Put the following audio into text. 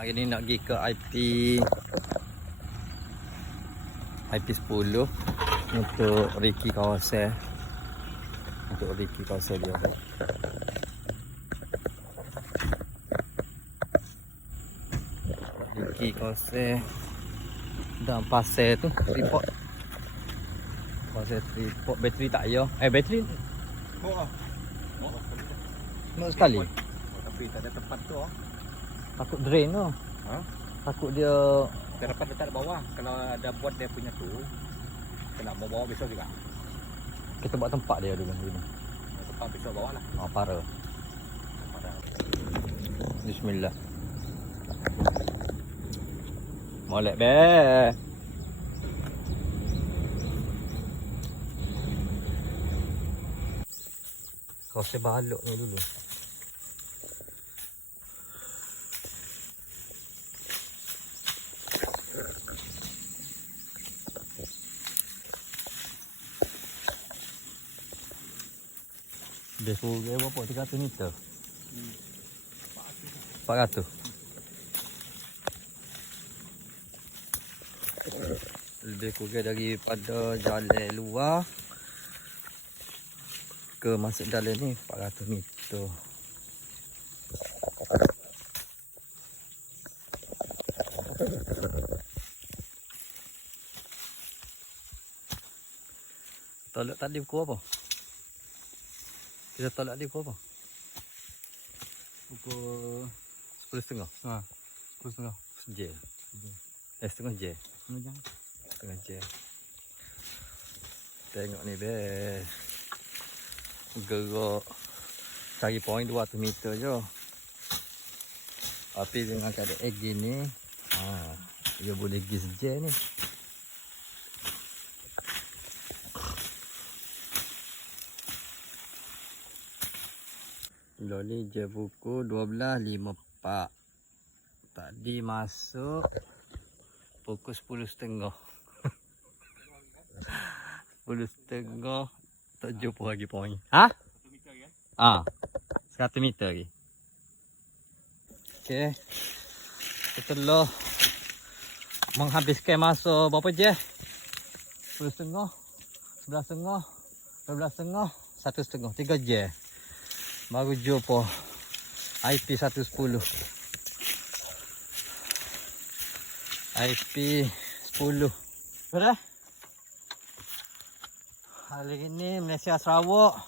Hari ni nak pergi ke IP IP 10 Untuk Ricky kawasan Untuk Ricky kawasan dia Ricky kawasan Dan pasir tu Tripod Pasir tripod Bateri tak payah Eh bateri Bawa. Nak sekali Tapi tak ada tempat tu. ah. Takut drain tu Ha? Takut dia Tak dapat letak di bawah. Kalau ada buat dia punya tu, kena bawa besok juga. Kita buat tempat dia dulu ni. Tempat besok bawa lah. Oh, para. Pada Bismillah. Molek be. Kau saya balok ni dulu. Dia suruh dia berapa? 300 meter? 400 Lebih kurang daripada jalan luar Ke masuk dalam ni 400 meter Tolak tadi pukul apa? Kita tolak tadi pukul apa? pukul Sepuluh setengah. Ha, pukul setengah. Je. Eh setengah je. Menjang. Setengah je. Tengok ni best Gerak. Cari poin 200 meter je. Tapi dengan keadaan egg gini. Ha, Dia boleh pergi sejak ni Loli je buku 12.54 Tadi masuk Pukul 10.30 10.30 Tak jumpa lagi poin. Ha? Ah, 100 meter lagi. Okay Kita telah Menghabiskan masa berapa je? 10.30 11.30 12.30 1.30 3 je Baru jumpa IP 110 IP 10 Sudah Hari ini Malaysia Sarawak